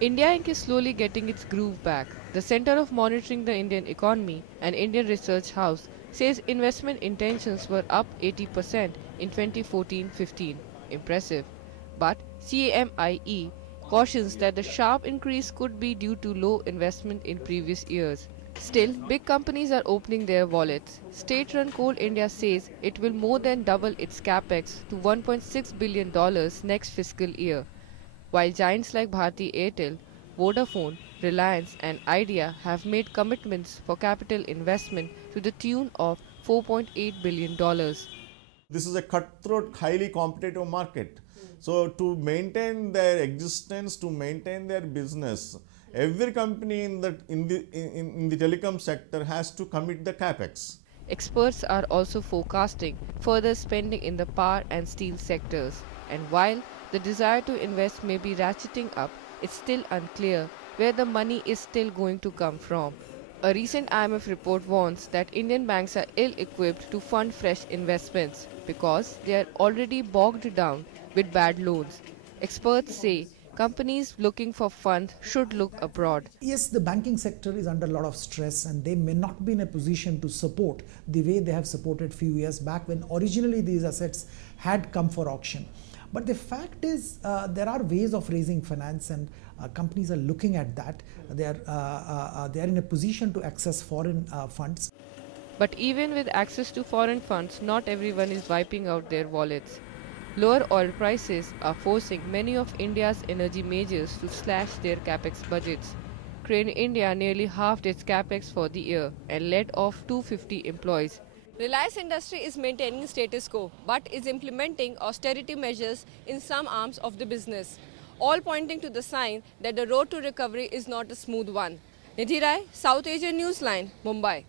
India Inc. is slowly getting its groove back. The Center of Monitoring the Indian Economy, an Indian research house, says investment intentions were up 80% in 2014-15. Impressive. But CAMIE cautions that the sharp increase could be due to low investment in previous years. Still, big companies are opening their wallets. State-run Coal India says it will more than double its capex to $1.6 billion next fiscal year, while giants like Bharti Airtel, Vodafone, Reliance and Idea have made commitments for capital investment to the tune of $4.8 billion. This is a cutthroat, highly competitive market. So to maintain their existence, to maintain their business, every company in the telecom sector has to commit the capex. Experts are also forecasting further spending in the power and steel sectors. And while the desire to invest may be ratcheting up, it's still unclear where the money is still going to come from. A recent IMF report warns that Indian banks are ill equipped to fund fresh investments because they are already bogged down with bad loans. Experts say companies looking for funds should look abroad. Yes, the banking sector is under a lot of stress and they may not be in a position to support the way they have supported few years back when originally these assets had come for auction. But the fact is there are ways of raising finance and companies are looking at that. They are in a position to access foreign funds. But even with access to foreign funds, not everyone is wiping out their wallets. Lower oil prices are forcing many of India's energy majors to slash their capex budgets. Crane India nearly halved its capex for the year and laid off 250 employees. Reliance Industry is maintaining status quo but is implementing austerity measures in some arms of the business, all pointing to the sign that the road to recovery is not a smooth one. Nidhi Rai, South Asian Newsline, Mumbai.